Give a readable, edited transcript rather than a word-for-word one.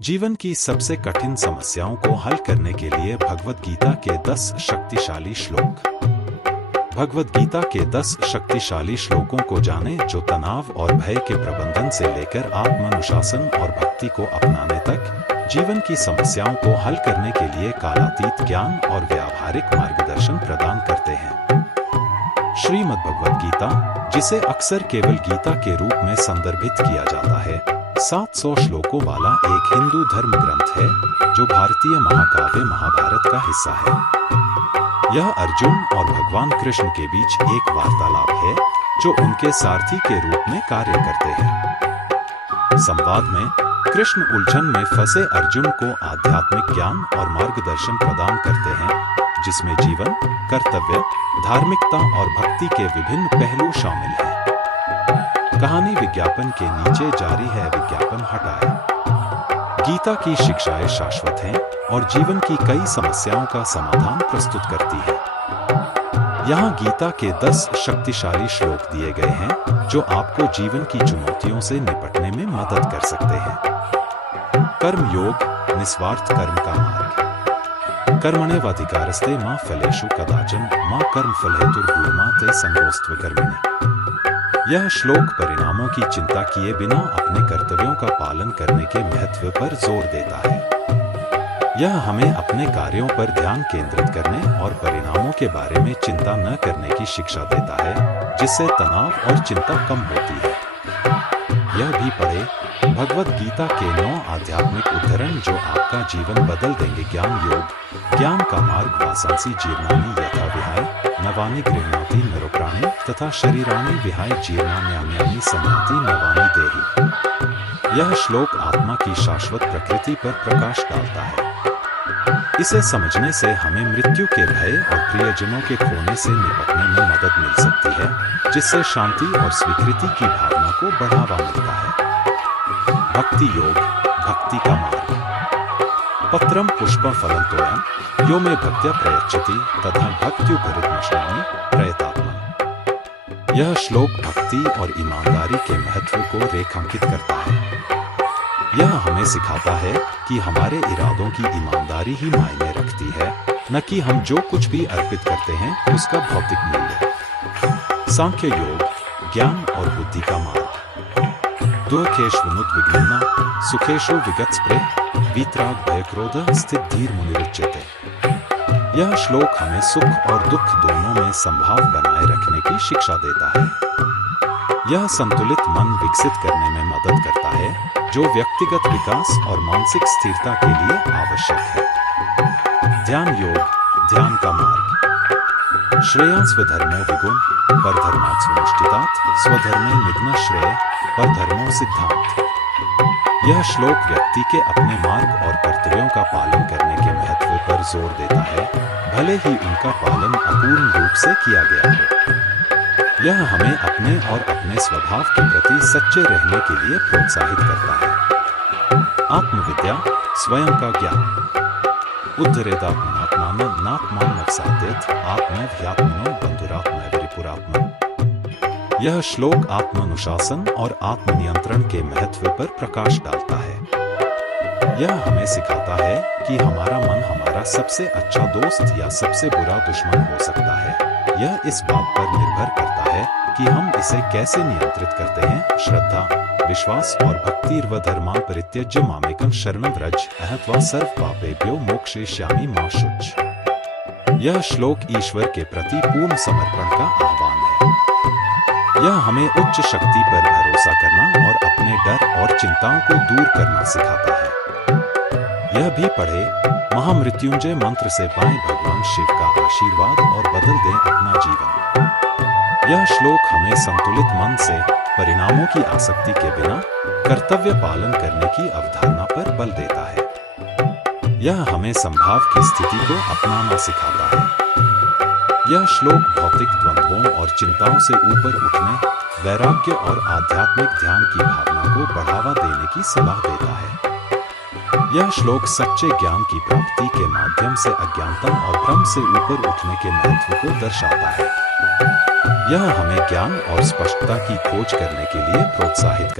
जीवन की सबसे कठिन समस्याओं को हल करने के लिए भगवद गीता के 10 शक्तिशाली श्लोक। भगवद गीता के 10 शक्तिशाली श्लोकों को जानें जो तनाव और भय के प्रबंधन से लेकर आत्मानुशासन और भक्ति को अपनाने तक जीवन की समस्याओं को हल करने के लिए कालातीत ज्ञान और व्यावहारिक मार्गदर्शन प्रदान करते हैं। श्रीमद् भगवद गीता, जिसे अक्सर केवल गीता के रूप में संदर्भित किया जाता है, 700 श्लोकों वाला एक हिंदू धर्म ग्रंथ है जो भारतीय महाकाव्य महाभारत का हिस्सा है। यह अर्जुन और भगवान कृष्ण के बीच एक वार्तालाप है जो उनके सारथी के रूप में कार्य करते हैं। संवाद में कृष्ण उलझन में फंसे अर्जुन को आध्यात्मिक ज्ञान और मार्गदर्शन प्रदान करते हैं, जिसमें जीवन, कर्तव्य, धार्मिकता और भक्ति के विभिन्न पहलू शामिल हैं। कहानी विज्ञापन के नीचे जारी है, विज्ञापन हटाएं। गीता की शिक्षाएं शाश्वत हैं और जीवन की कई समस्याओं का समाधान प्रस्तुत करती है। यहाँ गीता के 10 शक्तिशाली श्लोक दिए गए हैं जो आपको जीवन की चुनौतियों से निपटने में मदद कर सकते हैं। कर्म योग, निस्वार्थ कर्म का मार्ग। कर्मण्येवाधिकारस्ते मा फलेषु कदाचन मा कर्मफल हेतुर्भूर्मा ते संगोस्त्व कर्मणि। यह श्लोक परिणामों की चिंता किए बिना अपने कर्तव्यों का पालन करने के महत्व पर जोर देता है। यह हमें अपने कार्यों पर ध्यान केंद्रित करने और परिणामों के बारे में चिंता न करने की शिक्षा देता है, जिससे तनाव और चिंता कम होती है। यह भी पढ़े भगवद गीता के 9 आध्यात्मिक उद्धरण जो आपका जीवन बदल देंगे। ज्ञान योग, ज्ञान का मार्ग वासांसी जीर्णानि यथा विहाय नवानि गृह्णाति नरोप्राणि तथा शरीराणि विहाय जीर्णान्यान्यानि संयाति नवानि देहि। यह श्लोक आत्मा की शाश्वत प्रकृति पर प्रकाश डालता है। इसे समझने से हमें मृत्यु के भय और प्रियजनों के खोने से निपटने में मदद मिल सकती है, जिससे शांति और स्वीकृति की भावना को बढ़ावा मिलता है। भक्ति योग, भक्ति का मार्ग। पत्रम पुष्पम फलं तोयं यो मे भक्त्या प्रयच्छति तथा भक्त्युपरितमश्नामि प्रयतात्मन्। यह श्लोक भक्ति और ईमानदारी के महत्व को रेखांकित करता है। यह हमें सिखाता है कि हमारे इरादों की ईमानदारी ही मायने रखती है, न कि हम जो कुछ भी अर्पित करते हैं उसका भौतिक मूल्य। सांख्य योग, ज्ञान और बुद्धि का मार्ग। दुःखेष्वनुत विघ्नना सुखेषु विगतस्पृह वीतराग भय क्रोध स्थित धीर मुनिरुच्यते। यह श्लोक हमें सुख और दुख दोनों में संभाव बनाए रखने की शिक्षा देता है। यह संतुलित मन विकसित करने में मदद करता है, जो व्यक्तिगत विकास और मानसिक स्थिरता के लिए आवश्यक है। ध्यान योग, ध्यान का मार्ग। श्रेया स्वधर्मो विगुण परधर्मात् स्वनुष्ठितात् स्वधर्मे निघ्न श्रेय परधर्मो सिद्धांत। यह श्लोक व्यक्ति के अपने मार्ग और कर्तव्यों का पालन करने के महत्व पर जोर देता है, भले ही उनका पालन अपूर्ण रूप से किया गया हो। यह हमें अपने और अपने स्वभाव के प्रति सच्चे रहने के लिए प्रोत्साहित करता है। आत्मविद्या, स्वयं का ज्ञान। उद्धरेदात्मनात्मानं नात्मानमवसादेत आत्मव्यात्मनो बंधुरात्मविरिपुरात्मन्। यह श्लोक आत्मानुशासन और आत्मनियंत्रण के महत्व पर प्रकाश डालता है। यह हमें सिखाता है कि हमारा मन हमारा सबसे अच्छा दोस्त या सबसे बुरा दुश्मन हो सकता है। यह इस बात पर निर्भर करता है कि हम इसे कैसे नियंत्रित करते हैं। श्रद्धा, विश्वास और भक्तिर्व धर्मान् परित्यज्य मामेकं शरणं व्रज अहं त्वा सर्वपापेभ्यो मोक्षयिष्यामि मा शुच। यह श्लोक ईश्वर के प्रति पूर्ण समर्पण का आह्वान है। यह हमें उच्च शक्ति पर भरोसा करना और अपने डर और चिंताओं को दूर करना सिखाता है। यह भी पढ़े महामृत्युंजय मंत्र से पाएं भगवान शिव का आशीर्वाद और बदल दें अपना जीवन। यह श्लोक हमें संतुलित मन से परिणामों की आसक्ति के बिना कर्तव्य पालन करने की अवधारणा पर बल देता है। यह हमें संभाव की स्थिति को अपनाना सिखाता है। यह श्लोक भौतिक द्वंद्वों और चिंताओं से ऊपर उठने, वैराग्य और आध्यात्मिक ध्यान की भावना को बढ़ावा देने की सलाह देता है। यह श्लोक सच्चे ज्ञान की प्राप्ति के माध्यम से अज्ञानता और भ्रम से ऊपर उठने के महत्व को दर्शाता है। यह हमें ज्ञान और स्पष्टता की खोज करने के लिए प्रोत्साहित करता है।